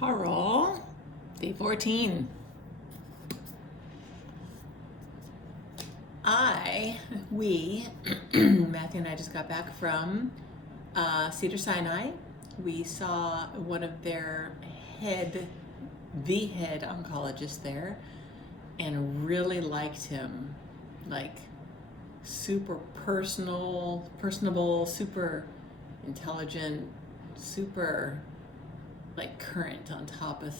Hello, day 14. Matthew and I just got back from Cedars-Sinai. We saw one of their the head oncologist there, and really liked him. Like, super personable, super intelligent, super current on top of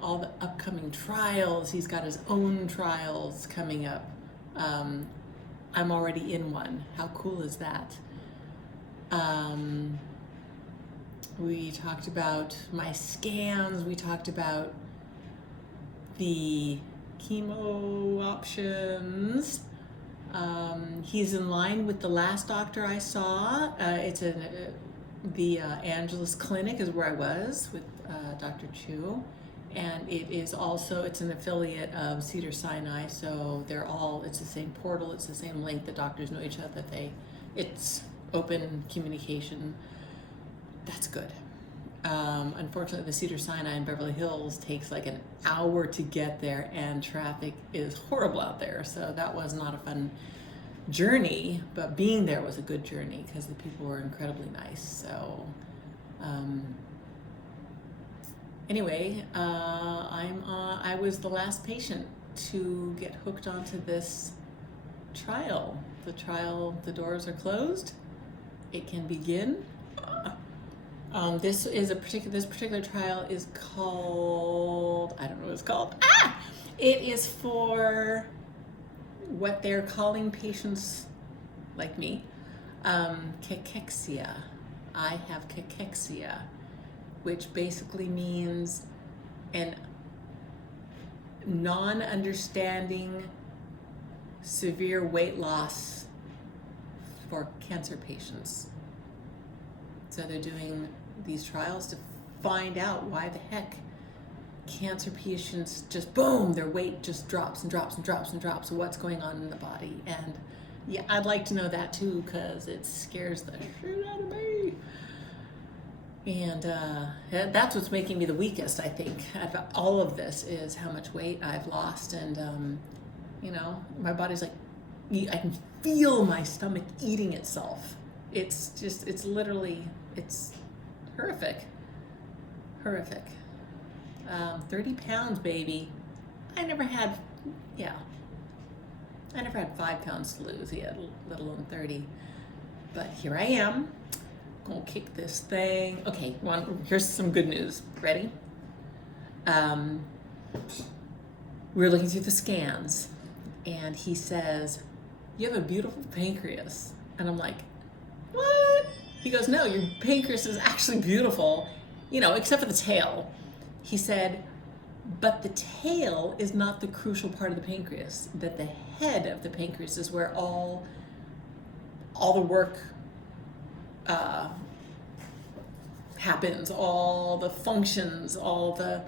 all the upcoming trials. He's got his own trials coming up. I'm already in one. How cool is that? We talked about my scans. We talked about the chemo options. He's in line with the last doctor I saw. It's the Angeles Clinic is where I was with Dr. Chu, and it's an affiliate of Cedars-Sinai, so it's the same portal, it's the same link. The doctors know each other. It's open communication. That's good. Unfortunately, the Cedars-Sinai in Beverly Hills takes like an hour to get there, and traffic is horrible out there, so that was not a fun journey, but being there was a good journey because the people were incredibly nice. So anyway, I was the last patient to get hooked onto this trial. The doors are closed. It can begin. This particular trial is called, I don't know what it's called. It is for what they're calling patients like me, Cachexia. I have Cachexia, which basically means an non-understanding severe weight loss for cancer patients. So they're doing these trials to find out why the heck cancer patients just boom, their weight just drops and drops and drops and drops. What's going on in the body? And yeah, I'd like to know that too, because it scares the shit out of me. And that's what's making me the weakest, I think. All of this is how much weight I've lost, and my body's like, I can feel my stomach eating itself. It's horrific. 30 pounds, baby. I never had 5 pounds to lose yet, let alone 30. But here I am, gonna kick this thing. Okay, here's some good news. Ready? We were looking through the scans, and he says, "You have a beautiful pancreas." And I'm like, "What?" He goes, "No, your pancreas is actually beautiful, except for the tail." He said, "But the tail is not the crucial part of the pancreas. That the head of the pancreas is where all the work happens, all the functions, where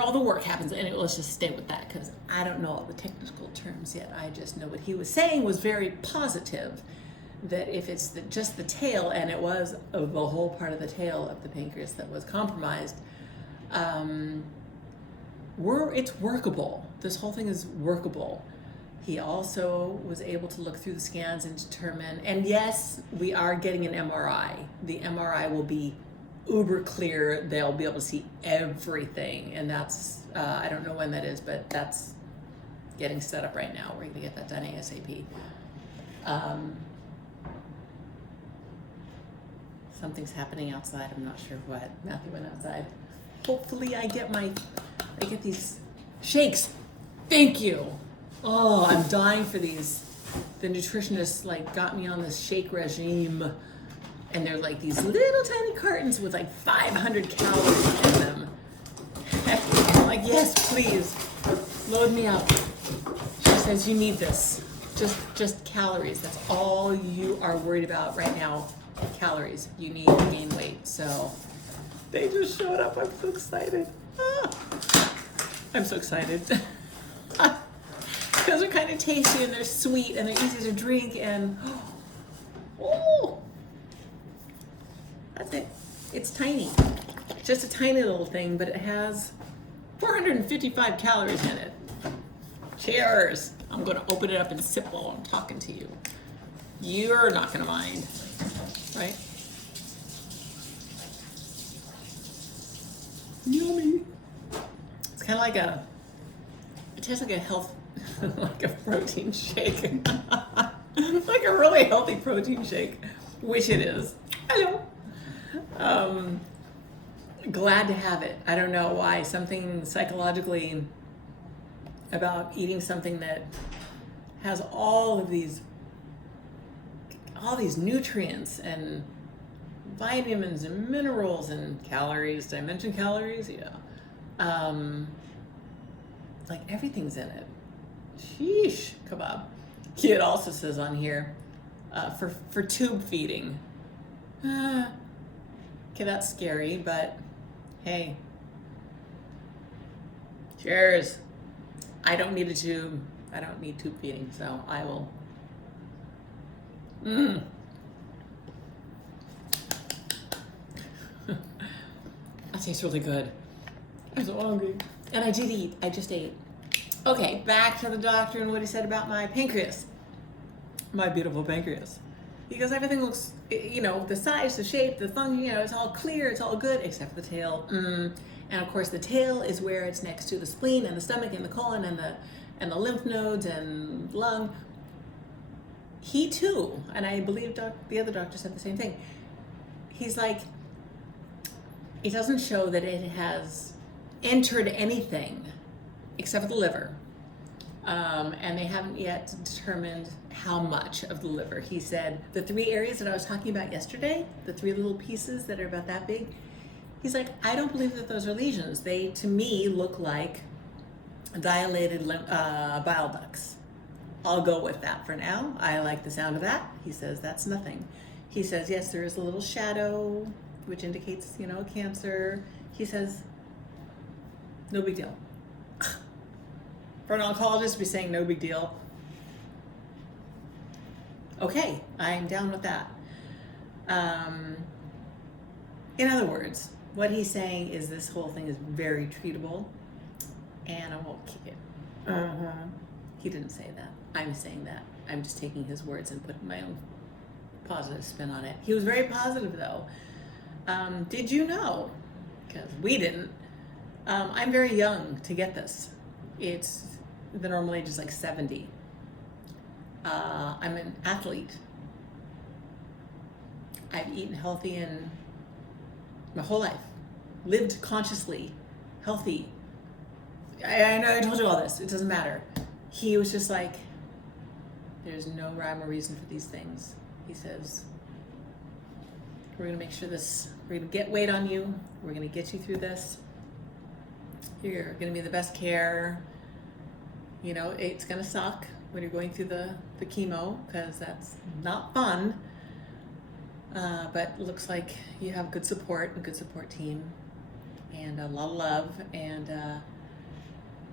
all the work happens." And let's just stay with that, because I don't know all the technical terms yet. I just know what he was saying was very positive, that if it's just the tail, and it was the whole part of the tail of the pancreas that was compromised, it's workable. This whole thing is workable. He also was able to look through the scans and determine, and yes, we are getting an MRI. The MRI will be uber clear. They'll be able to see everything, and that's, I don't know when that is, but that's getting set up right now. We're going to get that done ASAP. Something's happening outside. I'm not sure what. Matthew went outside. Hopefully I get these shakes. Thank you. Oh, I'm dying for these. The nutritionist got me on this shake regime, and they're like these little tiny cartons with 500 calories in them. I'm like, yes, please, load me up. She says, you need this. Just calories. That's all you are worried about right now. Calories. You need to gain weight. So they just showed up. I'm so excited. I'm so excited. Because they're kind of tasty, and they're sweet, and they're easy to drink, and That's it. It's tiny. It's just a tiny little thing, but it has 455 calories in it. Cheers. I'm going to open it up and sip while I'm talking to you. You're not going to mind, right? Yummy. It's kind of like it tastes like a like a protein shake. Like a really healthy protein shake, which it is. Hello. Glad to have it. I don't know why. Something psychologically about eating something that has all these nutrients and vitamins and minerals and calories. Did I mention calories? Yeah. Like everything's in it. Sheesh, kebab. It also says on here, for tube feeding. Okay, that's scary, but hey. Cheers. I don't need a tube. I don't need tube feeding, so I will. That tastes really good. I'm so hungry. And I did eat. I just ate. Okay, back to the doctor and what he said about my pancreas. My beautiful pancreas. Because everything looks, the size, the shape, the function, it's all clear, it's all good, except for the tail. And of course the tail is where it's next to the spleen and the stomach and the colon and the lymph nodes and lung. He too, and I believe the other doctor said the same thing. He's like, it doesn't show that it has entered anything except for the liver. And they haven't yet determined how much of the liver. He said the 3 areas that I was talking about yesterday, the 3 little pieces that are about that big, he's like, I don't believe that those are lesions. They, to me, look like dilated bile ducts. I'll go with that for now. I like the sound of that. He says that's nothing. He says, yes, there is a little shadow, which indicates, cancer. He says, no big deal. For an oncologist to be saying no big deal, okay, I'm down with that. In other words, what he's saying is this whole thing is very treatable, and I won't kick it. He didn't say that. I'm saying that. I'm just taking his words and putting my own positive spin on it. He was very positive, though. Did you know? Because we didn't. I'm very young to get this. The normal age is like 70. I'm an athlete. I've eaten healthy in my whole life. Lived consciously, healthy. I know I told you all this. It doesn't matter. He was just like, there's no rhyme or reason for these things. He says, we're going to make sure we're going to get weight on you. We're going to get you through this. You're going to be the best care. It's going to suck when you're going through the chemo, because that's not fun. But it looks like you have good support, a good support team, and a lot of love. And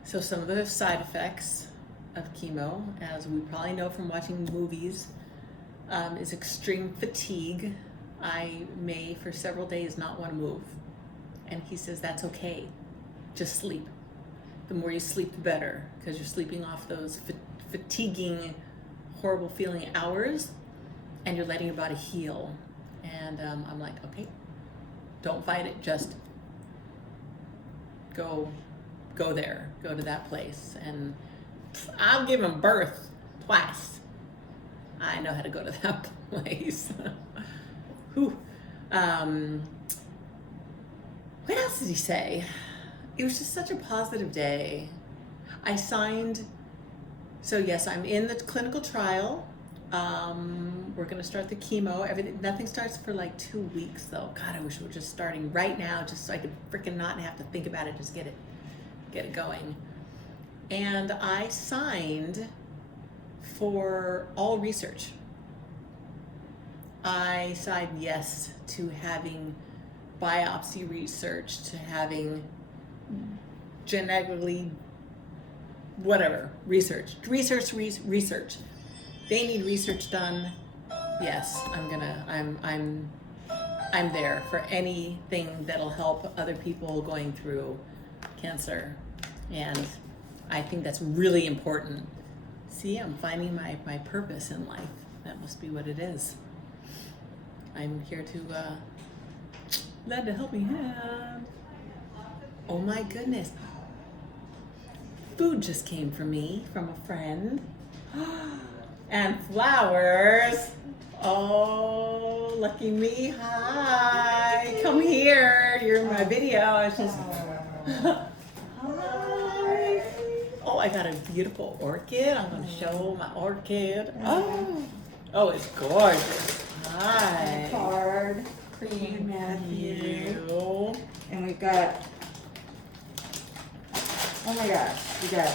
so some of the side effects of chemo, as we probably know from watching movies, is extreme fatigue. I may, for several days, not want to move. And he says that's okay. Just sleep. The more you sleep, the better, because you're sleeping off those fatiguing, horrible feeling hours, and you're letting your body heal. And I'm like, okay, don't fight it. Just go there. Go to that place. And I've given birth twice. I know how to go to that place. Whew. What else did he say? It was just such a positive day. I signed, so yes, I'm in the clinical trial. We're gonna start the chemo. Nothing starts for like 2 weeks though. God, I wish we were just starting right now, just so I could freaking not have to think about it, just get it going. And I signed for all research. I signed yes to having biopsy research, to having genetically whatever research. They need research done. Yes, I'm I'm there for anything that'll help other people going through cancer. And I think that's really important. See, I'm finding my purpose in life. That must be what it is. I'm here to lend a helping hand. Oh my goodness. Food just came for me from a friend. And flowers. Oh, lucky me. Hi. Come here. You're in my video. I was just... Hi. Oh, I got a beautiful orchid. I'm going to show my orchid. Oh, it's gorgeous. Hi. Card. Cream Matthew. And we've got, oh my gosh, we got,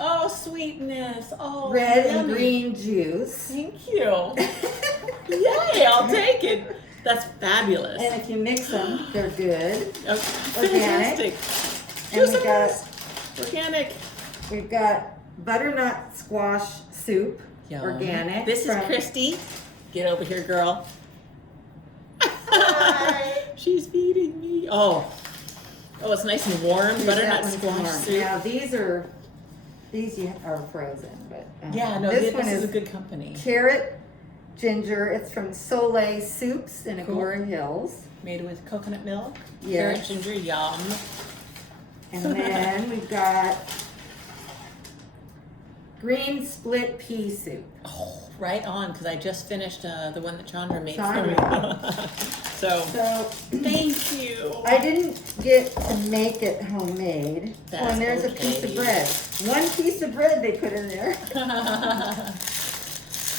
oh, sweetness. Oh, red yummy. and green juice. Thank you. Yay, I'll take it. That's fabulous. And if you mix them, they're good. Okay. Organic. Fantastic. And we got, organic. we've got butternut squash soup. Yum. Organic. This is Christy. Get over here, girl. Hi. She's feeding me. Oh, it's nice and warm. Here's Butternut that one's squash warm. soup. Now these are frozen, but Yeah, no, this this one is a good company. Carrot ginger. It's from Soleil Soups in Cool. Agora Hills. Made with coconut milk, Yes. carrot ginger, yum. And then we've got green split pea soup. Oh, right on, because I just finished the one that Chandra made for Chandra. me. So, So thank you. I didn't get to make it homemade. That's and there's a piece of bread. One piece of bread they put in there.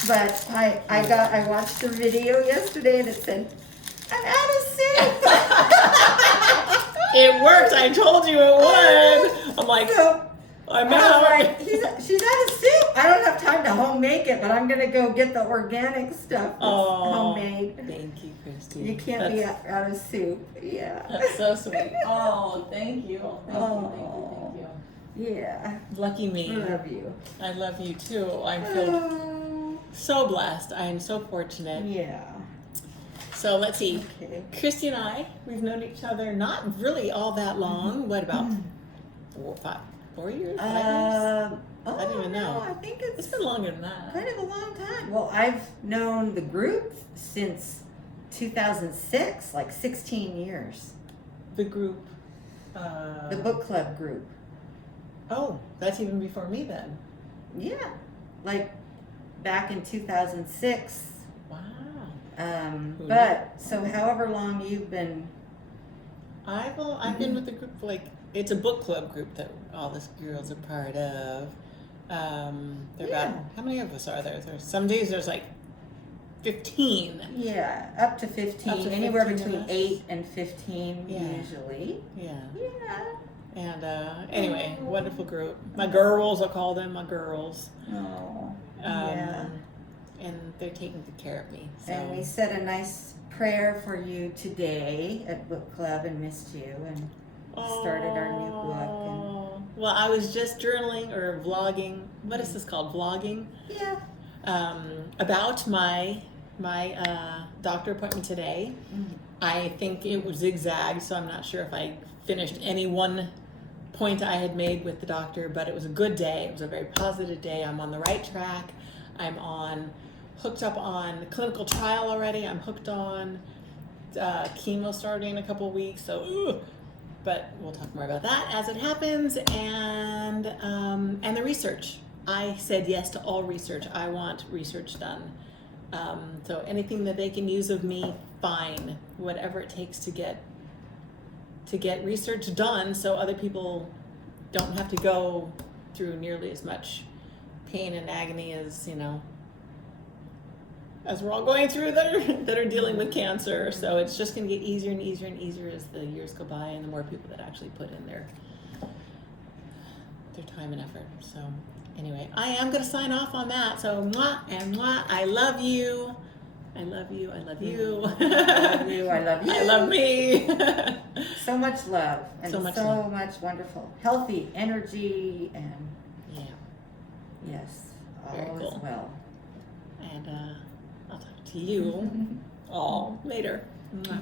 But I watched the video yesterday and it said, I'm out of soup. It worked. I told you it would. I'm like, So I'm I was out. like, she's out of soup. I don't have time to home make it, but I'm gonna go get the organic stuff that's homemade. Thank you, Christy. You can't be out of soup. Yeah. That's so sweet. Oh, thank you. Thank you. Yeah. Lucky me. I love you. I love you too. I feel so blessed. I am so fortunate. Yeah. So let's see. Okay. Christy and I, we've known each other not really all that long. What about 4 years? 5 years? I don't even know. No, I think It's been longer than that. kind of a long time. Well, I've known the group since 2006, like 16 years. The group. The book club group. Oh, that's even before me then. Yeah. Like back in 2006. Wow. But so however long you've been. I've been with the group for it's a book club group that all the girls are part of. There about how many of us are there? There's some days there's like 15. Yeah, up to 15. Up to Anywhere 15 of between us. 8 and 15 Yeah. usually. Yeah. Yeah. And anyway, wonderful group. My girls, I'll call them my girls. Oh. Yeah. And they're taking good care of me. So. And we said a nice prayer for you today at book club and missed you and started our new book. Well, I was just journaling or vlogging. What is this called? Vlogging? And yeah. About my doctor appointment today. I think it was zigzag, so I'm not sure if I finished any one point I had made with the doctor, but it was a good day. It was a very positive day. I'm on the right track. I'm hooked up on clinical trial already. I'm hooked on chemo starting in a couple weeks. So, but we'll talk more about that as it happens. And the research. I said yes to all research. I want research done. So anything that they can use of me, fine. Whatever it takes to get research done, so other people don't have to go through nearly as much pain and agony as as we're all going through that are dealing with cancer. So it's just going to get easier and easier and easier as the years go by, and the more people that actually put in their time and effort. So anyway, I am going to sign off on that. So mwah and mwah. I love you. I love you. I love you. I love you. I love you. I love me. So much love and So much wonderful, healthy energy and Yeah. yes, all Very is cool. well. And I'll talk to you all later. Mwah.